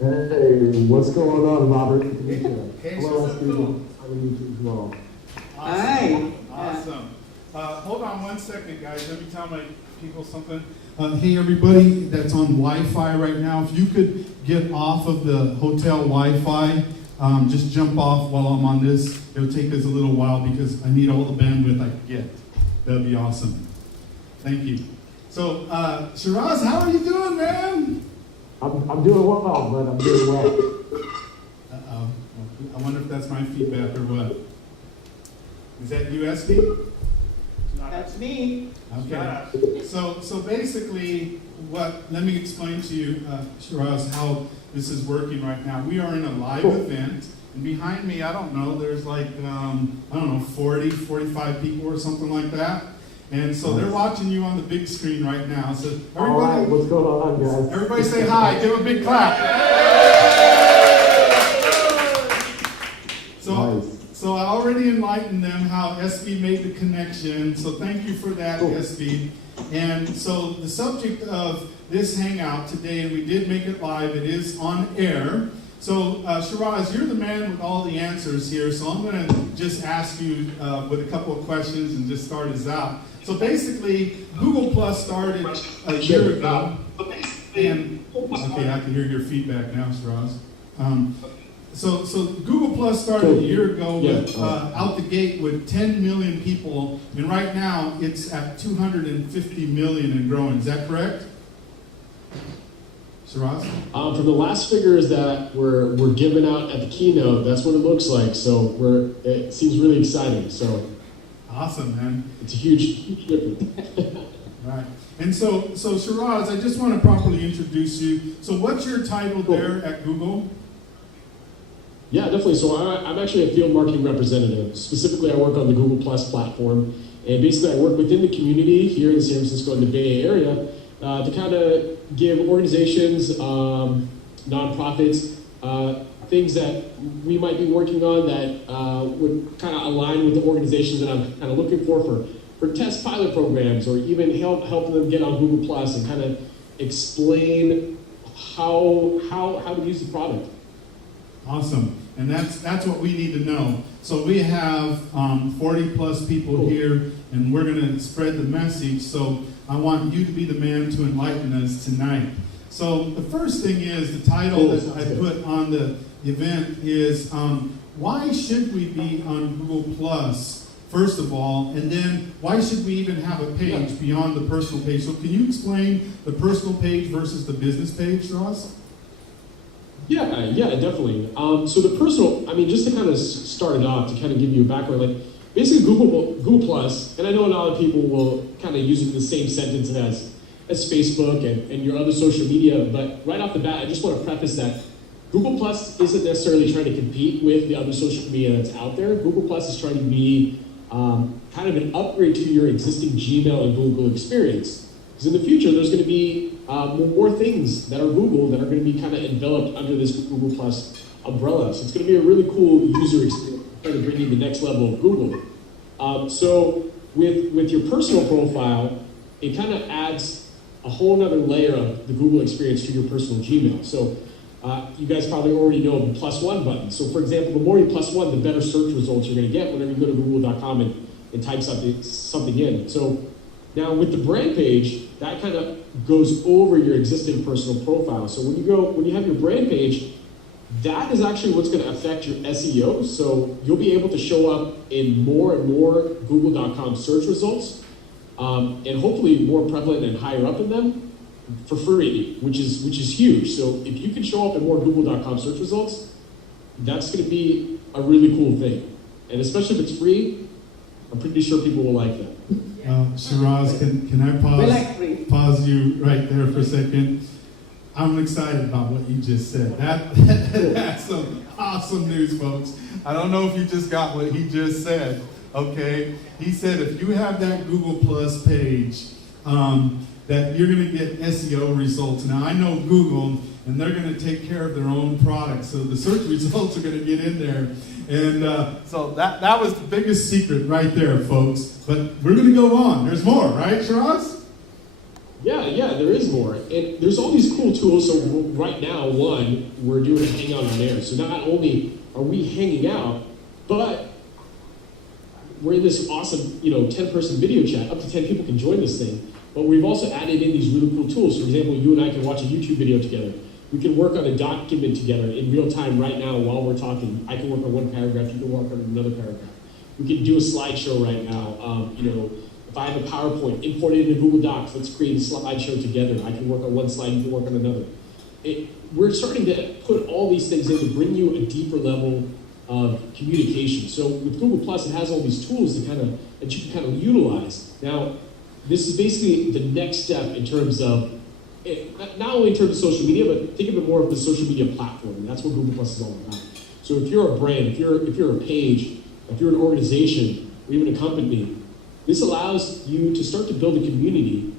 Hey, what's going on, Robert? Hey, Hello, Stephen. How are you as well? Hi. Awesome. Hold on one second, guys. Let me tell my people something. Hey, everybody that's on Wi-Fi right now, if you could get off of the hotel Wi-Fi, just jump off while I'm on this. It'll take us a little while because I need all the bandwidth I can get. That'd be awesome. Thank you. So, Shiraz, how are you doing, man? I'm doing well, but I'm doing well. Uh-oh. I wonder if that's my feedback or what. Is that you, SB? That's me. Okay. So basically, let me explain to you, Shiraz, how this is working right now. We are in a live event, and behind me, I don't know, there's like, 40, 45 people or something like that. And so they're watching you on the big screen right now. So everybody, all right, what's going on, guys? Everybody say hi. Give a big clap. So I already enlightened them how SB made the connection. So thank you for that, SB. And so the subject of this Hangout today, and we did make it live, it is on air. So Shiraz, you're the man with all the answers here. So I'm going to just ask you with a couple of questions and just start us out. So basically, Google Plus started a year ago. And, okay, I can hear your feedback now, Shiraz. So Google Plus started a year ago with, out the gate with 10 million people, and right now it's at 250 million and growing. Is that correct? Shiraz? From the last figures that were given out at the keynote, that's what it looks like. So it seems really exciting. So awesome, man. It's a huge difference. Right. And so Shiraz, I just want to properly introduce you. So what's your title there at Google? Yeah, definitely. So I'm actually a field marketing representative. Specifically, I work on the Google Plus platform. And basically, I work within the community here in the San Francisco and the Bay Area to kind of give organizations, nonprofits, things that we might be working on that would kind of align with the organizations that I'm kind of looking for test pilot programs, or even helping them get on Google Plus and kind of explain how to use the product. Awesome. And that's what we need to know. So we have 40 plus people here, and we're going to spread the message. So I want you to be the man to enlighten us tonight. So the first thing is, the title that I put on the event is, why should we be on Google Plus, first of all, and then why should we even have a page beyond the personal page? So can you explain the personal page versus the business page, Ross? Yeah, definitely. So the personal, just to kind of start it off, to kind of give you a background, like basically Google Plus, and I know a lot of people will kind of use it in the same sentence as Facebook and your other social media, but right off the bat, I just want to preface that Google Plus isn't necessarily trying to compete with the other social media that's out there. Google Plus is trying to be kind of an upgrade to your existing Gmail and Google experience. Because in the future, there's going to be more things that are Google that are going to be kind of enveloped under this Google Plus umbrella. So it's going to be a really cool user experience, trying to bring you the next level of Google. So with your personal profile, it kind of adds a whole nother layer of the Google experience to your personal Gmail. So you guys probably already know the +1 button. So for example, the more you +1, the better search results you're going to get whenever you go to google.com and type something in. So now with the brand page, that kind of goes over your existing personal profile. So when you have your brand page, that is actually what's going to affect your SEO. So you'll be able to show up in more and more google.com search results, and hopefully more prevalent and higher up in them for free, which is huge. So if you can show up in more google.com search results, that's going to be a really cool thing. And especially if it's free, I'm pretty sure people will like that. Shiraz, can I pause you right there for a second? I'm excited about what you just said. That's some awesome news, folks. I don't know if you just got what he just said, okay? He said if you have that Google Plus page, that you're going to get SEO results. Now, I know Google, and they're going to take care of their own products, so the search results are going to get in there. And so that was the biggest secret right there, folks. But we're going to go on. There's more, right, Shiraz? Yeah, there is more. And there's all these cool tools. So right now, one, we're doing a Hangout on air. So not only are we hanging out, but we're in this awesome, 10-person video chat. Up to 10 people can join this thing. But we've also added in these really cool tools. For example, you and I can watch a YouTube video together. We can work on a document together in real time right now while we're talking. I can work on one paragraph, you can work on another paragraph. We can do a slideshow right now. If I have a PowerPoint, import it into Google Docs, let's create a slideshow together. I can work on one slide, you can work on another. We're starting to put all these things in to bring you a deeper level of communication. So with Google Plus, it has all these tools that you can kind of utilize. Now, this is basically the next step in terms of, not only in terms of social media, but think of it more of the social media platform. And that's what Google Plus is all about. So if you're a brand, if you're a page, if you're an organization, or even a company, this allows you to start to build a community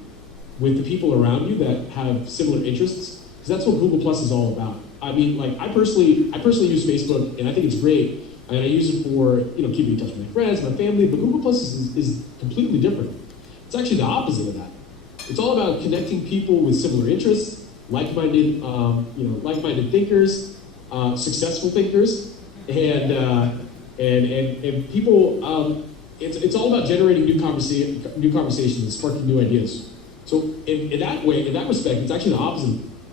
with the people around you that have similar interests, because that's what Google Plus is all about. I mean, like I personally use Facebook, and I think it's great, and I use it for keeping in touch with my friends, my family. But Google Plus is completely different. It's actually the opposite of that. It's all about connecting people with similar interests, like-minded thinkers, successful thinkers, and people. It's all about generating new conversations and sparking new ideas. So in that way, in that respect, it's actually the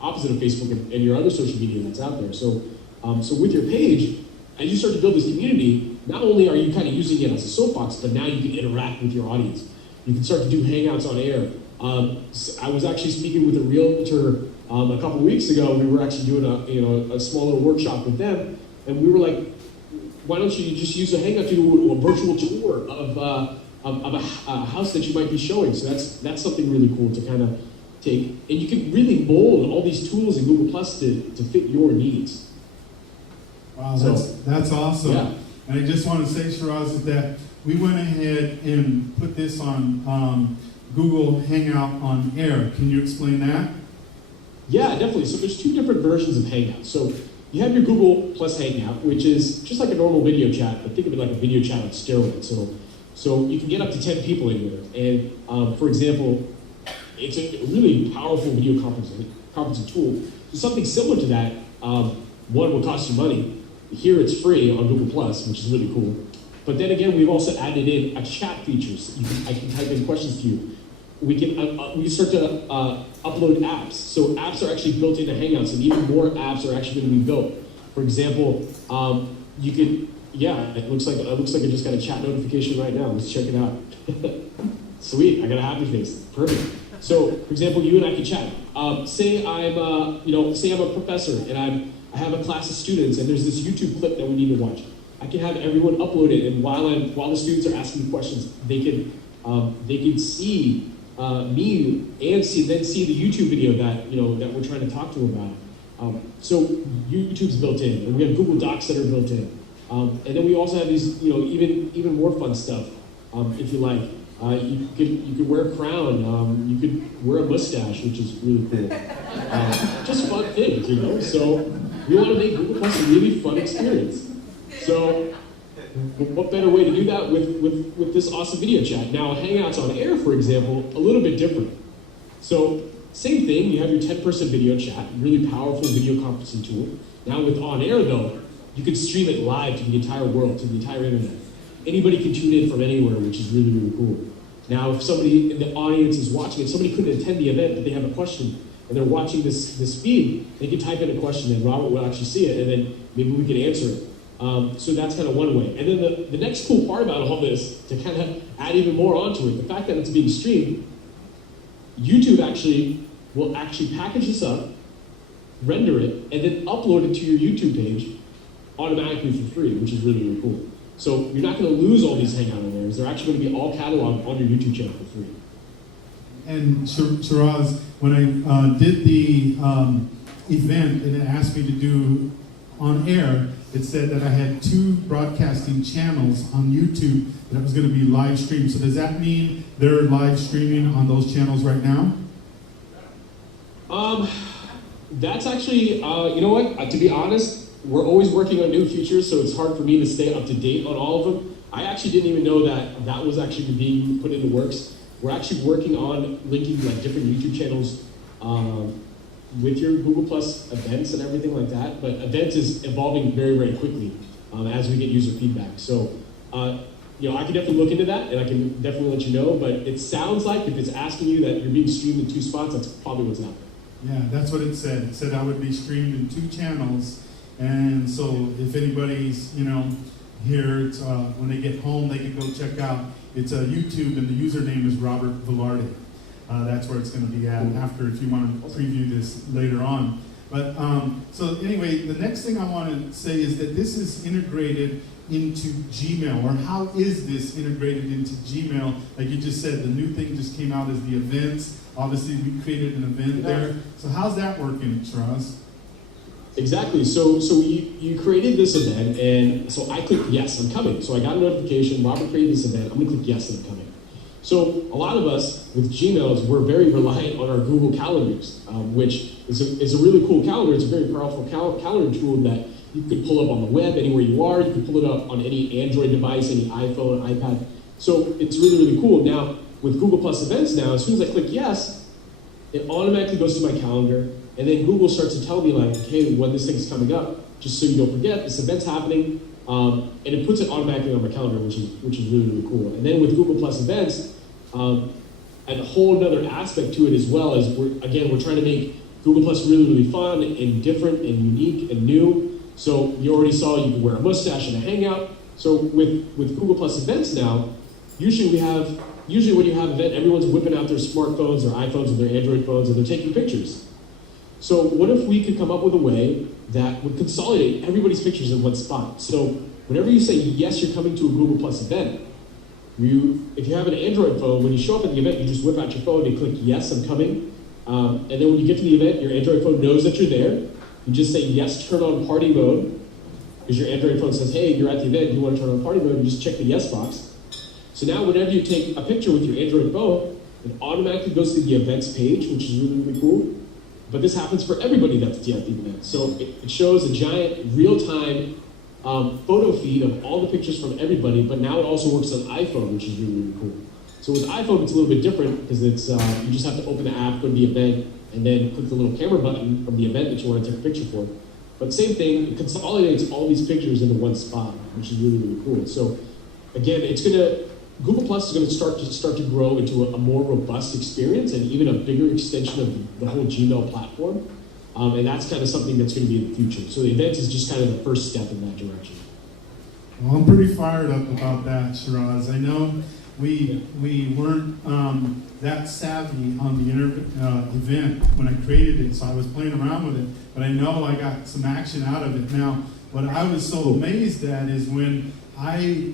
opposite of Facebook and your other social media that's out there. So with your page, as you start to build this community, not only are you kind of using it as a soapbox, but now you can interact with your audience. You can start to do hangouts on air. I was actually speaking with a realtor a couple weeks ago. We were actually doing a small little workshop with them, and we were like, why don't you just use a Hangout to do a virtual tour of a house that you might be showing? So that's something really cool to kind of take, and you can really mold all these tools in Google Plus to fit your needs. Wow, that's awesome. Yeah. And I just want to say, Shiraz, that we went ahead and put this on Google Hangout on air. Can you explain that? Yeah, definitely. So there's two different versions of Hangout. So you have your Google Plus Hangout, which is just like a normal video chat, but think of it like a video chat on steroids. So you can get up to 10 people in there. And for example, it's a really powerful video conferencing tool. So something similar to that, one will cost you money. Here it's free on Google Plus, which is really cool. But then again, we've also added in a chat feature. So I can type in questions to you. We start to upload apps. So apps are actually built into Hangouts, and even more apps are actually going to be built. For example, you could, it looks like I just got a chat notification right now. Let's check it out. Sweet, I got a happy face. Perfect. So, for example, you and I can chat. Say I'm a professor and I have a class of students, and there's this YouTube clip that we need to watch. I can have everyone upload it, and while the students are asking questions, they can see me and see the YouTube video that we're trying to talk to them about. So YouTube's built in, and we have Google Docs that are built in, and then we also have these even more fun stuff. If you like, you could wear a crown, you could wear a mustache, which is really cool. Just fun things, So we want to make Google Plus a really fun experience. So what better way to do that with this awesome video chat? Now, Hangouts on air, for example, a little bit different. So same thing, you have your 10-person video chat, really powerful video conferencing tool. Now with on air though, you can stream it live to the entire world, to the entire internet. Anybody can tune in from anywhere, which is really, really cool. Now, if somebody in the audience is watching, if somebody couldn't attend the event, but they have a question, and they're watching this feed, they can type in a question, and Robert will actually see it, and then maybe we can answer it. So that's kind of one way. And then the next cool part about all this, to kind of add even more onto it, the fact that it's being streamed, YouTube will actually package this up, render it, and then upload it to your YouTube page automatically for free, which is really, really cool. So you're not going to lose all these Hangout layers. They're actually going to be all cataloged on your YouTube channel for free. And Shiraz, when I did the event and it asked me to do on air, it said that I had 2 broadcasting channels on YouTube that was going to be live streamed. So does that mean they're live streaming on those channels right now? That's actually, you know what? To be honest, we're always working on new features, so it's hard for me to stay up to date on all of them. I actually didn't even know that was actually being put in the works. we're actually working on linking like different YouTube channels with your Google Plus events and everything like that. But events is evolving very, very quickly as we get user feedback. So, you know, I can definitely look into that, and I can definitely let you know. But it sounds like if it's asking you that you're being streamed in 2 spots, that's probably what's happening. Yeah, that's what it said. It said I would be streamed in 2 channels, and so if anybody's, you know, here, it's, when they get home, they can go check out. It's YouTube, and the username is Robert Velarde. That's where it's going to be at after, if you want to preview this later on. But so anyway, the next thing I want to say is that this is integrated into Gmail, or how is this integrated into Gmail? Like you just said, the new thing just came out as the events. Obviously, we created an event there. So how's that working, Shiraz? Exactly. So you created this event, and so I clicked yes, I'm coming. So I got a notification, Robert created this event, I'm gonna click yes, and I'm coming. So a lot of us with Gmails, we're very reliant on our Google calendars, which is a really cool calendar. It's a very powerful calendar tool that you can pull up on the web anywhere you are. You can pull it up on any Android device, any iPhone, iPad. So it's really, really cool. Now, with Google Plus Events now, as soon as I click yes, it automatically goes to my calendar, and then Google starts to tell me like, hey, when this thing is coming up, just so you don't forget, this event's happening, and it puts it automatically on my calendar, which is really, really cool. And then with Google Plus Events, and a whole other aspect to it as well is we're trying to make Google Plus really, really fun and different and unique and new. So you already saw you can wear a mustache and a Hangout. So with Google Plus Events now, usually when you have an event, everyone's whipping out their smartphones, their iPhones, or their Android phones, and they're taking pictures. So what if we could come up with a way that would consolidate everybody's pictures in one spot? So whenever you say, yes, you're coming to a Google Plus event, if you have an Android phone, when you show up at the event, you just whip out your phone and click, yes, I'm coming. And then when you get to the event, your Android phone knows that you're there. You just say, yes, turn on party mode, because your Android phone says, hey, you're at the event, you want to turn on party mode, and just check the yes box. So now whenever you take a picture with your Android phone, it automatically goes to the events page, which is really, really cool. But this happens for everybody that's at the event. So it shows a giant real-time photo feed of all the pictures from everybody, but now it also works on iPhone, which is really, really cool. So with iPhone, it's a little bit different because it's you just have to open the app, go to the event, and then click the little camera button from the event that you want to take a picture for. But same thing, it consolidates all these pictures into one spot, which is really, really cool. So again, Google Plus is going to start to grow into a more robust experience and even a bigger extension of the whole Gmail platform. And that's kind of something that's going to be in the future. So the event is just kind of the first step in that direction. Well, I'm pretty fired up about that, Shiraz. I know we weren't that savvy on the event when I created it, so I was playing around with it. But I know I got some action out of it. Now, what I was so amazed at is when I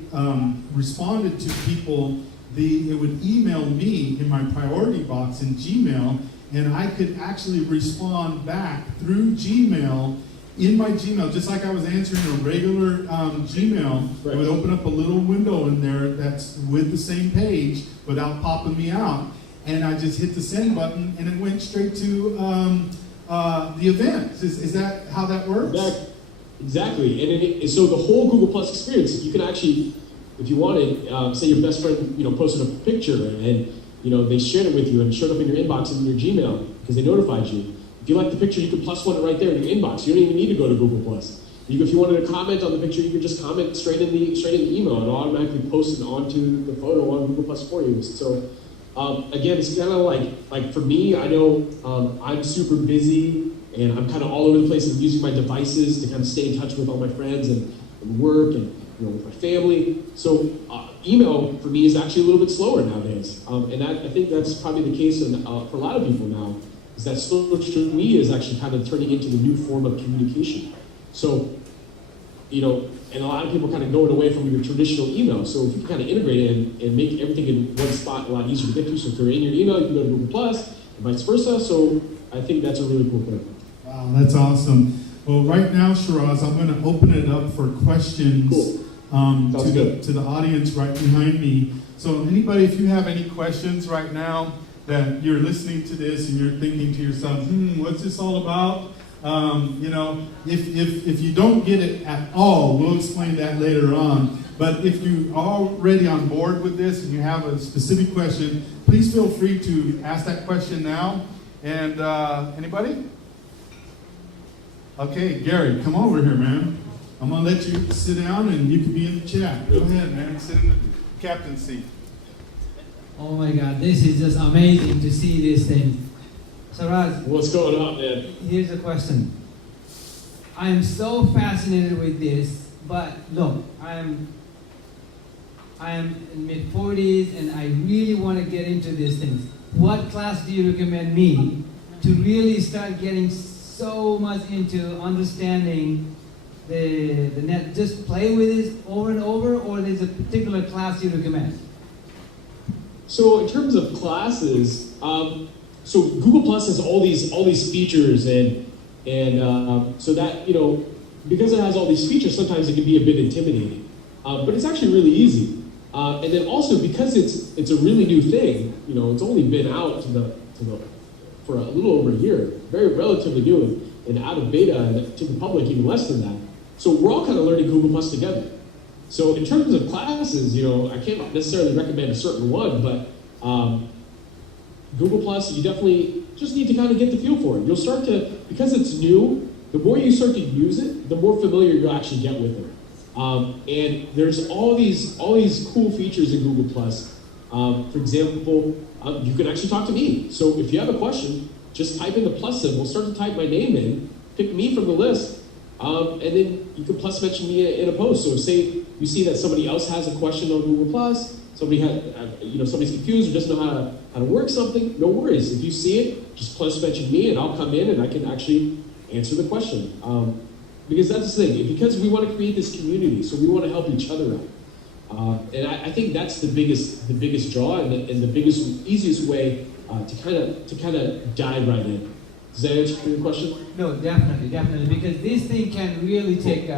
responded to people, it would email me in my priority box in Gmail, and I could actually respond back through Gmail in my Gmail, just like I was answering a regular Gmail. Right. It would open up a little window in there that's with the same page without popping me out, and I just hit the send button, and it went straight to the event. Is that how that works? Exactly. And so the whole Google Plus experience, you can actually, if you wanted, say your best friend, posted a picture and, they shared it with you and showed up in your inbox and in your Gmail because they notified you. If you like the picture, you can plus one it right there in your inbox. You don't even need to go to Google Plus. If you wanted to comment on the picture, you could just comment straight in the email and automatically post it onto the photo on Google Plus for you. So again, it's kind of like for me, I know I'm super busy and I'm kind of all over the place and using my devices to kind of stay in touch with all my friends and work and with my family. So email for me is actually a little bit slower nowadays. And I think that's probably the case for a lot of people now, is that social media is actually kind of turning into the new form of communication. So, and a lot of people kind of going away from your traditional email. So if you can kind of integrate it and make everything in one spot a lot easier to get to. So if you're in your email, you can go to Google Plus and vice versa. So I think that's a really cool thing. Wow, that's awesome. Well, right now, Shiraz, I'm going to open it up for questions. Cool. To the audience right behind me. So anybody, if you have any questions right now that you're listening to this and you're thinking to yourself, what's this all about? If you don't get it at all, we'll explain that later on. But if you're already on board with this and you have a specific question, please feel free to ask that question now. And anybody? Okay, Gary, come over here, man. I'm gonna let you sit down and you can be in the chat. Go ahead, man. Sit in the captain's seat. Oh my God, this is just amazing to see this thing. Shiraz, What's going on, man? here's a question. I am so fascinated with this, but look, I am in mid-40s and I really want to get into these things. What class do you recommend me to really start getting so much into understanding the net? Just play with it over and over, or there's a particular class you recommend? So in terms of classes, so Google Plus has all these features, and so that, you know, because it has all these features, sometimes it can be a bit intimidating. But it's actually really easy. And then also because it's a really new thing, you know, it's only been out for a little over a year, very relatively new, and out of beta and to the public even less than that. So we're all kind of learning Google Plus together. So in terms of classes, you know, I can't necessarily recommend a certain one, but Google Plus, you definitely just need to kind of get the feel for it. You'll start to, because it's new, the more you start to use it, the more familiar you'll actually get with it. And there's all these cool features in Google Plus. For example, you can actually talk to me. So if you have a question, just type in the plus symbol, start to type my name in, pick me from the list, and then you can plus mention me in a post. So say you see that somebody else has a question on Google Plus, somebody's confused or doesn't know how to work something, no worries. If you see it, just plus mention me and I'll come in and I can actually answer the question. Because that's the thing, because we want to create this community, so we want to help each other out. And I think that's the biggest draw and the biggest, easiest way to kind of dive right in. Does that answer your question? No, definitely, because this thing can really take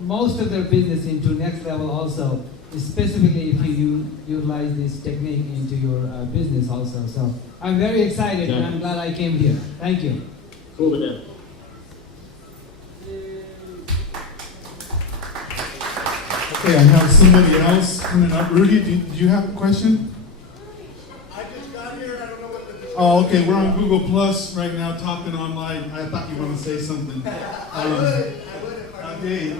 most of their business into next level also, specifically if you utilize this technique into your business also. So I'm very excited and I'm glad I came here. Thank you. Cool, man. Okay, I have somebody else coming up. Rudy, do you have a question? I just got here, I don't know what the... Oh, okay, we're on Google Plus right now, talking online. I thought you wanted to say something. I would. Okay,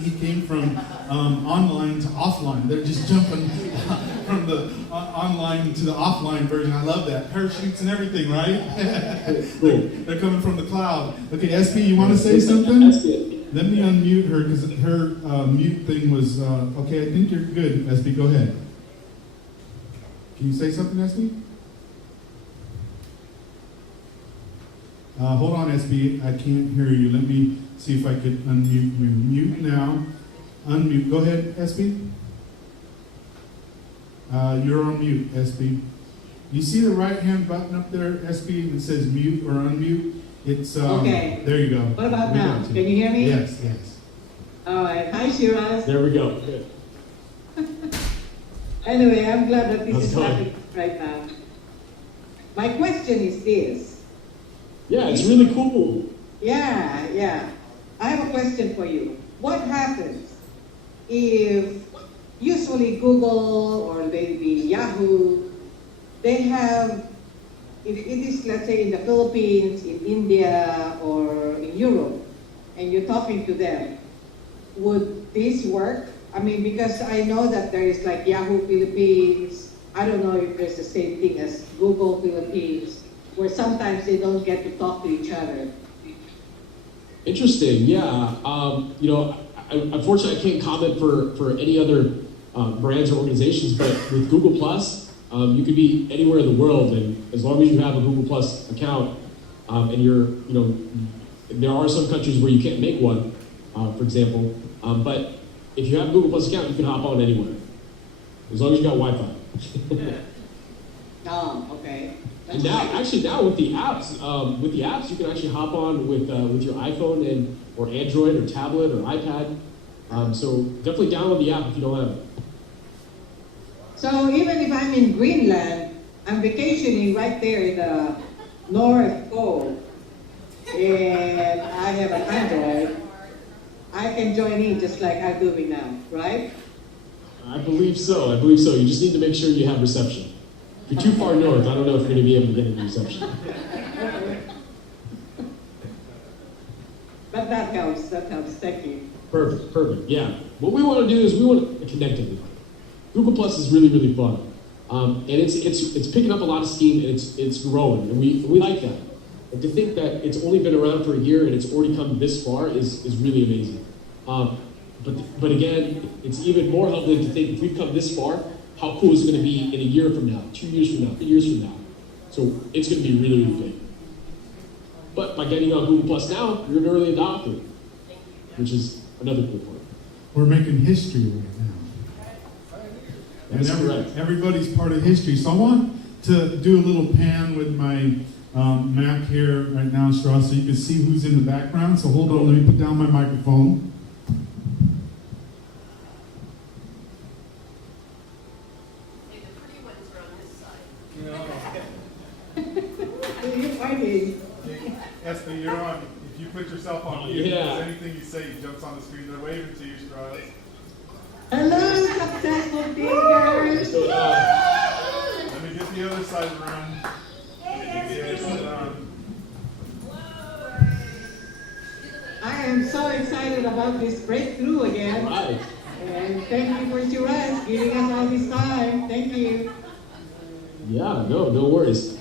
he came from online to offline. They're just jumping from the online to the offline version. I love that. Parachutes and everything, right? They're coming from the cloud. Okay, SP, you want to say something? Let me unmute her because her mute thing was, okay, I think you're good, SP, go ahead. Can you say something, SP? Hold on, SP, I can't hear you. Let me see if I could unmute you. Mute now. Unmute. Go ahead, SP. You're on mute, SP. You see the right-hand button up there, SP, that says mute or unmute? It's, Okay. There you go. What about We now? got you. Can you hear me? Yes, yes. All right. Hi, Shiraz. There we go. Good. Anyway, I'm glad that this How's it is going? happening right now. My question is this. Yeah, it's really cool. Yeah. I have a question for you. What happens if usually Google or maybe Yahoo, they have, if it is, let's say, in the Philippines, in India, or in Europe, and you're talking to them, would this work? I mean, because I know that there is like Yahoo Philippines, I don't know if there's the same thing as Google Philippines, where sometimes they don't get to talk to each other. Interesting, yeah. Unfortunately, I can't comment for any other brands or organizations, but with Google Plus, you could be anywhere in the world, and as long as you have a Google Plus account, and there are some countries where you can't make one, for example, but if you have a Google Plus account, you can hop on anywhere, as long as you got Wi-Fi. Oh, okay. And now with the apps, you can actually hop on with your iPhone or Android or tablet or iPad. So definitely download the app if you don't have it. So even if I'm in Greenland, I'm vacationing right there in the North Pole, and I have an Android, I can join in just like I'm doing now, right? I believe so. I believe so. You just need to make sure you have reception. If you're too far north, I don't know if you're going to be able to get any reception. But that helps, thank you. Perfect, perfect. Yeah. What we want to do is we want to connect everybody. Google Plus is really, really fun. And it's picking up a lot of steam, and it's growing, and we like that. And to think that it's only been around for a year and it's already come this far is really amazing. But again, it's even more humbling to think if we've come this far, how cool is it going to be in a year from now, 2 years from now, 3 years from now? So it's going to be really, really big. But by getting on Google Plus now, you're an early adopter, which is another cool part. We're making history right now. That's correct. Everybody's part of history. So I want to do a little pan with my Mac here right now, Shiraz, so you can see who's in the background. So hold on, let me put down my microphone. Hey, the pretty ones are on this side. What are you finding? Esther, you're on. If you put yourself on mute, Yeah. anything you say jumps on the screen. They're waving to you, Shiraz. Hello, successful figures. So, Let me get the other side of the room. Get the other side on. I am so excited about this breakthrough again. right. And thank you for Shiraz giving us all this time. Thank you. Yeah, no worries.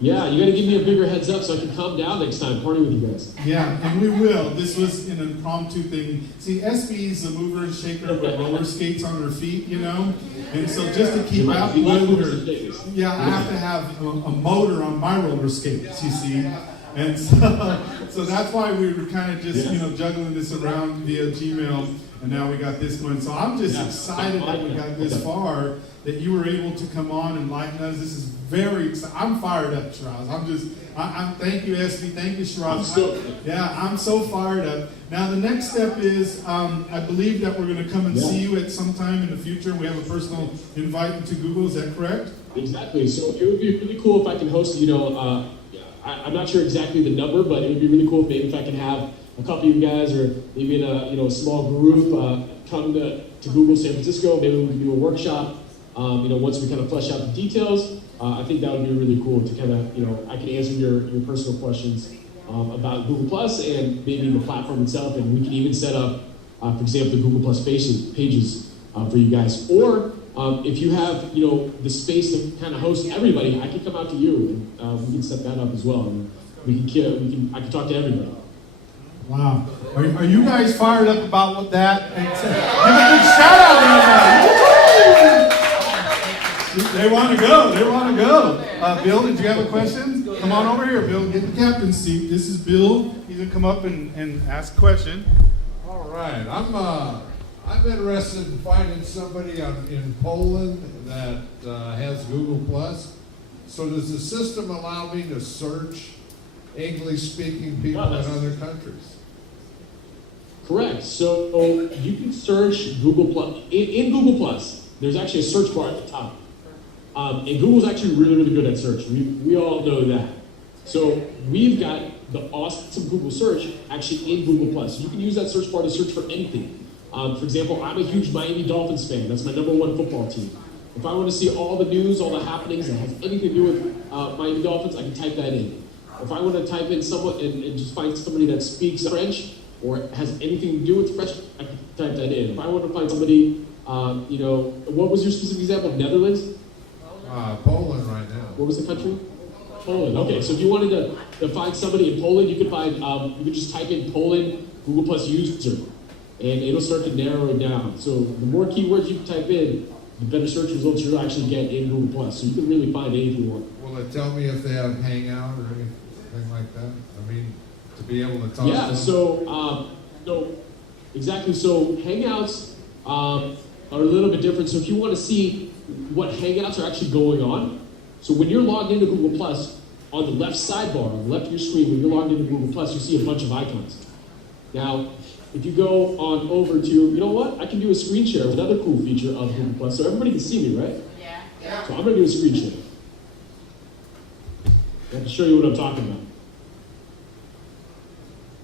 Yeah, you got to give me a bigger heads up so I can calm down next time, party with you guys. Yeah, and we will. This was an impromptu thing. See, SB is a mover and shaker with roller skates on her feet, you know? And so just to keep up with her, yeah, I have to have a motor on my roller skates, you see? And so that's why we were kind of just, juggling this around via Gmail, and now we got this going. So I'm just excited that we got this far, that you were able to come on and lighten us. This is very exciting. I'm fired up, Shiraz. I'm thank you, SB. Thank you, Shiraz. I'm so fired up. Now, the next step is, I believe that we're going to come and see you at some time in the future. We have a personal invite into Google. Is that correct? Exactly. So it would be really cool if I can host, I'm not sure exactly the number, but it would be really cool if I can have a couple of you guys, or maybe in a small group, come to Google San Francisco. Maybe we can do a workshop. Once we kind of flesh out the details, I think that would be really cool to kind of, I can answer your personal questions about Google Plus and maybe the platform itself, and we can even set up, for example, the Google Plus pages for you guys. Or if you have, the space to kind of host everybody, I can come out to you and we can set that up as well. And I can talk to everybody. Wow. Are you guys fired up about what that? Give a big shout out, everybody. They want to go. Bill, did you have a question? Come on over here, Bill. Get the captain's seat. This is Bill. He's going to come up and ask a question. All right, I'm interested in finding somebody in Poland that has Google Plus. So does the system allow me to search English-speaking people in other countries? Correct. So you can search Google Plus. In Google Plus, there's actually a search bar at the top. And Google's actually really, really good at search. We all know that. So we've got the awesome Google search actually in Google Plus. You can use that search bar to search for anything. For example, I'm a huge Miami Dolphins fan. That's my #1 football team. If I want to see all the news, all the happenings that have anything to do with Miami Dolphins, I can type that in. If I want to type in someone and just find somebody that speaks French or has anything to do with French, I can type that in. If I want to find somebody, what was your specific example? Netherlands? Poland right now. What was the country? Poland. Okay, so if you wanted to find somebody in Poland, you could find, you could just type in Poland Google Plus user, and it'll start to narrow it down. So the more keywords you type in, the better search results you'll actually get in Google Plus. So you can really find anything you want. Will it tell me if they have Hangout or anything like that? I mean, to be able to talk to them? So exactly. So Hangouts are a little bit different. So if you want to see what Hangouts are actually going on, so when you're logged into Google Plus, on the left sidebar, on the left of your screen, when you're logged into Google Plus, you see a bunch of icons. Now, if you go on over to, I can do a screen share with another cool feature of Google Plus, so everybody can see me, right? Yeah. So I'm going to do a screen share. I have to show you what I'm talking about.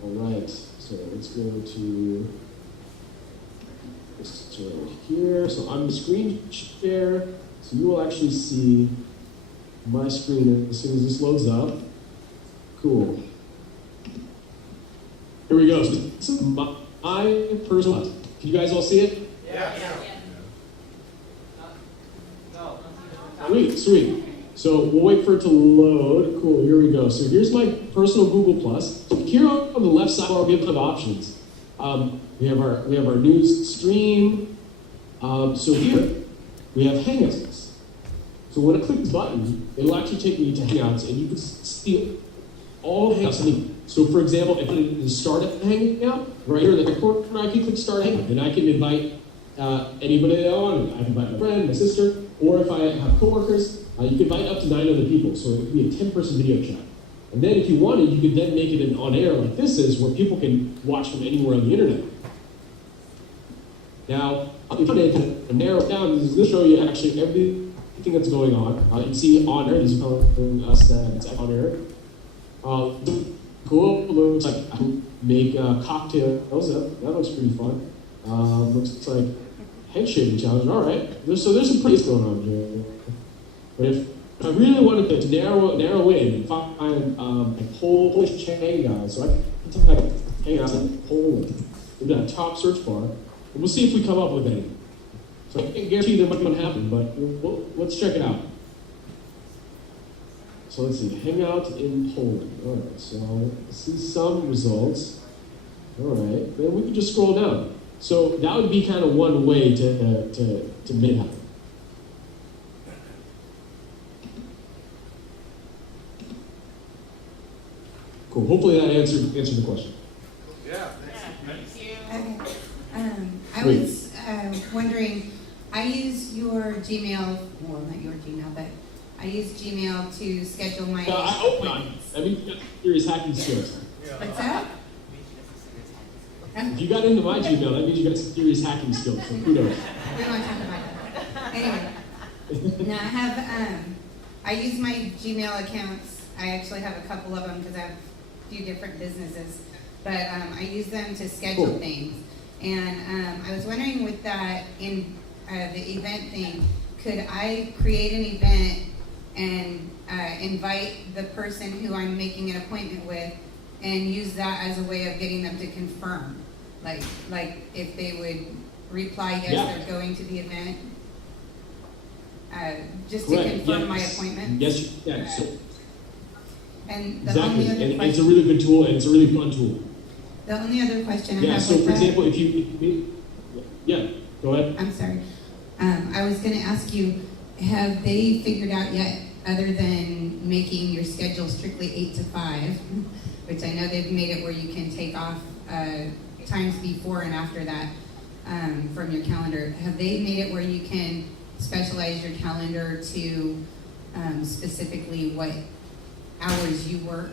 All right, so let's let's go to this right here. So I'm the screen share, so you will actually see my screen as soon as this loads up. Cool. Here we go. So this is my personal. Can you guys all see it? Sweet. So we'll wait for it to load. Cool, here we go. So here's my personal Google Plus. So here on the left side, we have a couple of options. We have our news stream. So here we have Hangouts. So when I click this button, it'll actually take me to Hangouts, and you can see all Hangouts. So for example, if I click the start a Hangout, right here in the corner, I can click start a Hangout, and I can invite anybody that I want. I can invite my friend, my sister, or if I have coworkers, you can invite up to 9 other people. So it could be a 10-person video chat. And then if you wanted, you could then make it an on-air like this is, where people can watch from anywhere on the internet. Now, if you wanted to narrow it down, this is going to show you actually everything that's going on. You can see on air, these are telling us that it's on air. Cool, looks like I can make cocktails, that looks pretty fun. Looks like head shaving challenge, all right. So there's some pretty going on here. But if I really wanted to narrow in and find a Polish Hangout, so I can type Hangouts in Poland, we've got a top search bar, and we'll see if we come up with any. So I can't guarantee there might be one happen, but let's check it out. So let's see, Hangout in Poland. All right, so let's see some results. All right, then we can just scroll down. So that would be kind of one way to make it happen. Cool. Hopefully that answered the question. Yeah. Thank you. Okay. I was wondering, I use your Gmail, well, not your Gmail, but I use Gmail to schedule my I hope not. appointments. I mean, you got serious hacking skills. What's that? If you got into my Gmail, that means you got serious hacking skills. So kudos. We won't talk about that. Anyway, now I use my Gmail accounts. I actually have a couple of them because I have a few different businesses, but I use them to schedule Cool. things. And I was wondering with that, in the event thing, could I create an event and invite the person who I'm making an appointment with and use that as a way of getting them to confirm? Like if they would reply, yes, Yeah. they're going to the event, just Correct. to confirm my Yes. appointment? Yes, you can. So, And the exactly. only other And it's a question, really good tool, and it's a really fun tool. the only other question I Yeah, have so with for that, example, if you yeah, go ahead. I'm sorry. I was going to ask you, have they figured out yet, other than making your schedule strictly 8 to 5, which I know they've made it where you can take off times before and after that from your calendar, have they made it where you can specialize your calendar to specifically what hours you work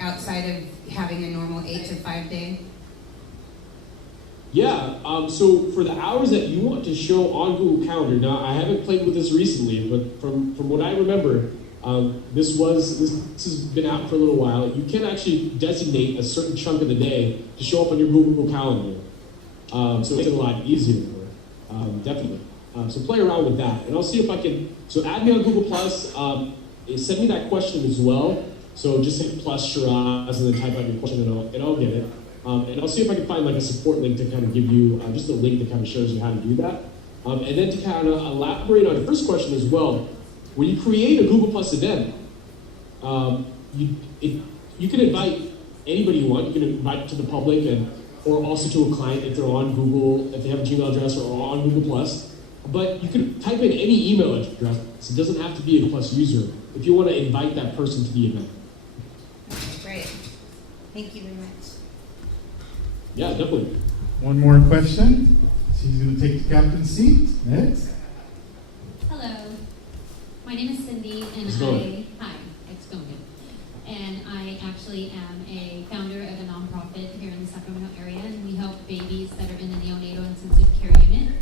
outside of having a normal 8 to 5 day? Yeah, so for the hours that you want to show on Google Calendar, now I haven't played with this recently, but from what I remember, this has been out for a little while. You can actually designate a certain chunk of the day to show up on your Google Calendar. So it makes it a lot easier, definitely. So play around with that, and I'll see if I can, so add me on Google Plus, send me that question as well. So just hit plus Shiraz and then type out your question and I'll get it. And I'll see if I can find like a support link to kind of give you just a link that kind of shows you how to do that. And then to kind of elaborate on your first question as well, when you create a Google Plus event, you can invite anybody you want. You can invite to the public or also to a client if they're on Google, if they have a Gmail address or on Google Plus. But you can type in any email address. So it doesn't have to be a Plus user if you want to invite that person to the event. Okay, great. Thank you very much. Yeah, definitely. One more question. She's going to take the captain's seat. Next. Hello, my name is Cindy, and It's going. hi, it's going good. And I actually am a founder of a nonprofit here in the Sacramento area, and we help babies that are in the neonatal intensive care unit.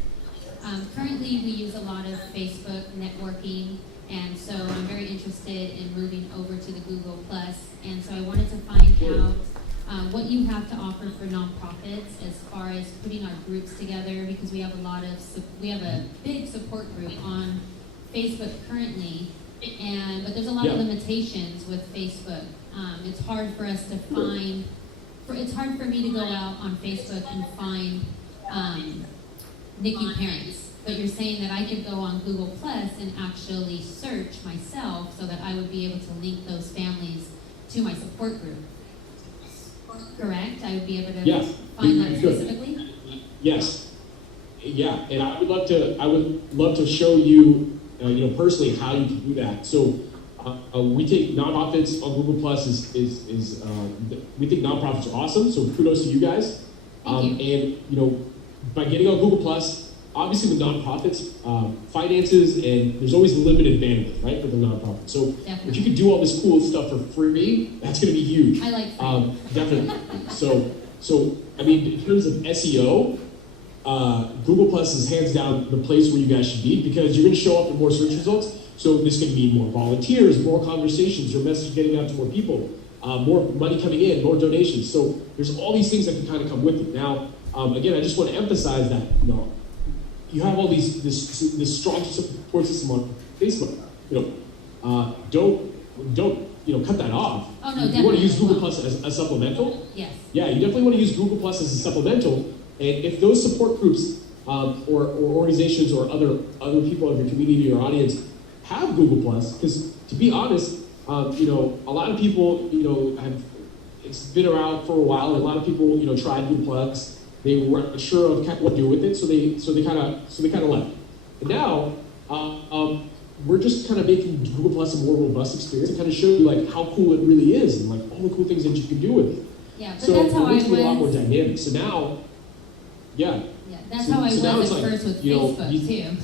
Currently, we use a lot of Facebook networking, and so I'm very interested in moving over to the Google Plus. And so I wanted to find out what you have to offer for nonprofits as far as putting our groups together, because we have a big support group on Facebook currently, but there's a lot of limitations with Facebook. It's hard for us to find. It's hard for me to go out on Facebook and find NICU parents. But you're saying that I could go on Google Plus and actually search myself so that I would be able to link those families to my support group. Correct? I would be able to find that specifically? Yes. Yeah, and I would love to show you, personally how you can do that. So we take nonprofits on Google Plus we think nonprofits are awesome. So kudos to you guys. Thank you. And by getting on Google Plus, obviously with nonprofits, finances, and there's always limited bandwidth, right, for the nonprofit. So if you could do all this cool stuff for free, that's going to be huge. I like free. Definitely. So I mean, in terms of SEO, Google Plus is hands down the place where you guys should be, because you're going to show up in more search results. So this could mean more volunteers, more conversations, your message getting out to more people, more money coming in, more donations. So there's all these things that can kind of come with it. Now, again, I just want to emphasize that you have all this strong support system on Facebook. Don't cut that off. Oh, no, you want to use definitely. Google Plus as a supplemental. Yes. Yeah, you definitely want to use Google Plus as a supplemental. And if those support groups or organizations or other people of your community or audience have Google Plus, because to be honest, a lot of people it's been around for a while, and a lot of people tried Google Plus. They weren't sure of what to do with it, so they kind of left. And now we're just kind of making Google Plus a more robust experience and kind of show you like how cool it really is and like all the cool things that you can do with it. Yeah, but so that's how it makes I it a lot more was. dynamic. So now, Yeah, that's So- how I so now was it's at like, first with you know, Facebook you- too.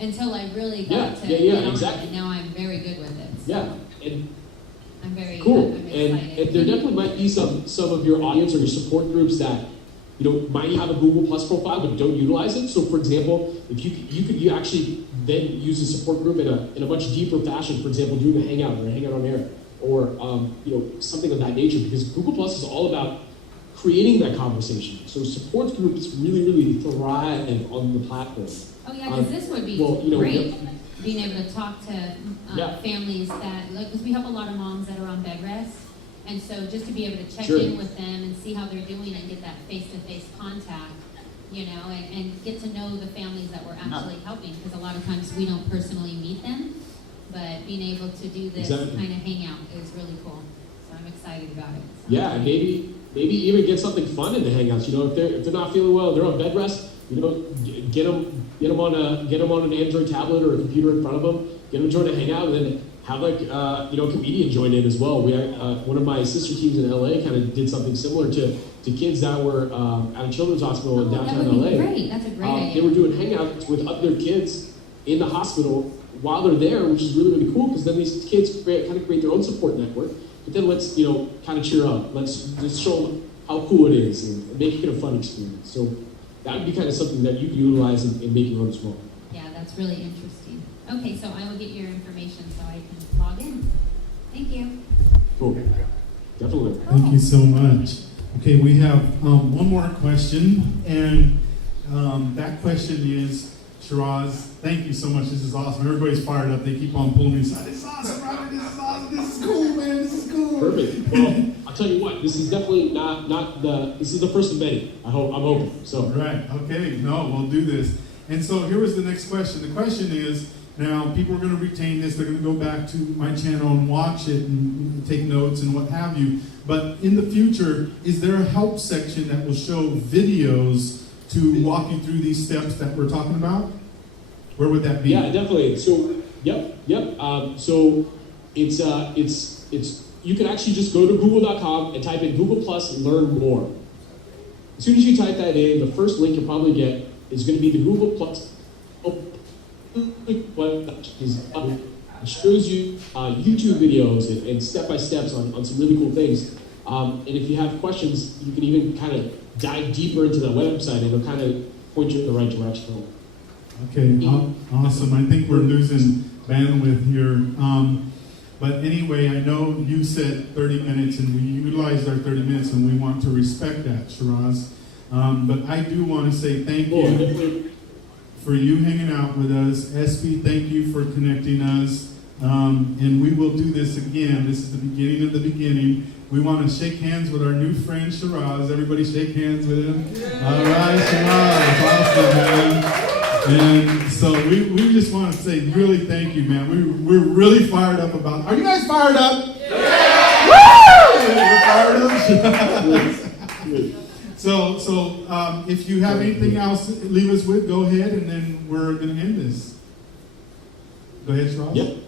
Until I really Yeah, got to yeah, get on exactly. it, and now I'm very good with it. So yeah, and I'm very cool. I'm excited. And there definitely might be some of your audience or your support groups that might have a Google Plus profile but don't utilize it. So for example, if you actually then use a support group in a much deeper fashion, for example, doing a Hangout or a Hangout on Air, or something of that nature, because Google Plus is all about creating that conversation. So support groups really thrive on the platform. Oh yeah, because this would be great, being able to talk to families that, because we have a lot of moms that are on bed rest, and so just to be able to check in with them and see how they're doing and get that face-to-face contact, and get to know the families that we're actually helping, because a lot of times we don't personally meet them, but being able to do this kind of hangout is really cool. So I'm excited about it. So Yeah, and maybe even get something fun in the Hangouts. If they're not feeling well, they're on bed rest. Get them on an Android tablet or a computer in front of them. Get them to join a Hangout, and then have a comedian join in as well. We one of my sister teams in LA kind of did something similar to kids that were at a children's hospital in downtown that would LA. be great. That's a great idea. They were doing Hangouts with other kids in the hospital while they're there, which is really cool, because then these kids kind of create their own support network. But then let's kind of cheer up. Let's just show them how cool it is and make it a fun experience. So that would be kind of something that you can utilize and make your own as well. Yeah, that's really interesting. Okay, so I will get your information so I can log in. Thank you. Cool. Definitely. Thank you so much. Okay, we have one more question, and that question is, Shiraz, thank you so much. This is awesome. Everybody's fired up. They keep on pulling me aside. This is awesome, Robert. This is awesome. This is cool, man. This is cool. Perfect. Well, I'll tell you what. This is definitely this is the first of many. I'm hoping. So. Right. Okay. No, we'll do this. And so here was the next question. The question is, now people are going to retain this. They're going to go back to my channel and watch it and take notes and what have you. But in the future, is there a help section that will show videos to walk you through these steps that we're talking about? Where would that be? Yeah, definitely. So, yep. So it's you can actually just go to google.com and type in Google Plus Learn More. As soon as you type that in, the first link you'll probably get is going to be the Google Plus. It shows you YouTube videos and step-by-steps on some really cool things. And if you have questions, you can even kind of dive deeper into that website, and it'll kind of point you in the right direction. Okay, awesome. I think we're losing bandwidth here. But anyway, I know you said 30 minutes, and we utilized our 30 minutes, and we want to respect that, Shiraz. But I do want to say thank you for you hanging out with us. SB, thank you for connecting us. And we will do this again. This is the beginning of the beginning. We want to shake hands with our new friend Shiraz. Everybody shake hands with him. All right, Shiraz. Awesome, man. And so we just want to say really thank you, man. We're really fired up about. Are you guys fired up? Yeah! Woo! You're fired up. So if you have anything else to leave us with, go ahead, and then we're going to end this. Go ahead, Shiraz. Yep.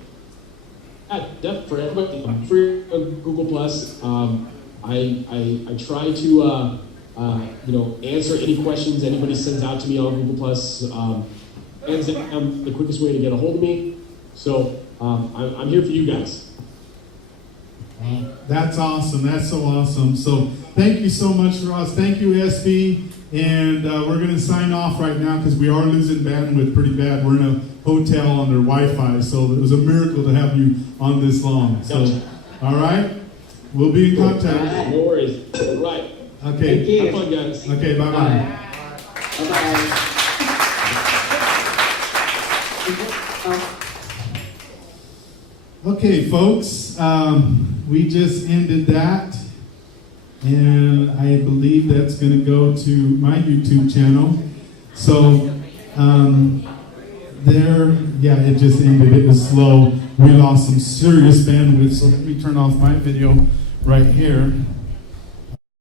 For everybody, free Google Plus. I try to answer any questions anybody sends out to me on Google Plus. Hands down, the quickest way to get a hold of me. So I'm here for you guys. That's awesome. That's so awesome. So thank you so much, Ross. Thank you, SB. And we're going to sign off right now because we are losing bandwidth pretty bad. We're in a hotel on their Wi-Fi, so it was a miracle to have you on this long. So, all right? We'll be in contact. No worries. All right. Okay. Thank you. Have fun, guys. Okay, bye-bye. Bye-bye. Okay, folks, we just ended that, and I believe that's going to go to my YouTube channel. So, it just ended. It was slow. We lost some serious bandwidth, so let me turn off my video right here.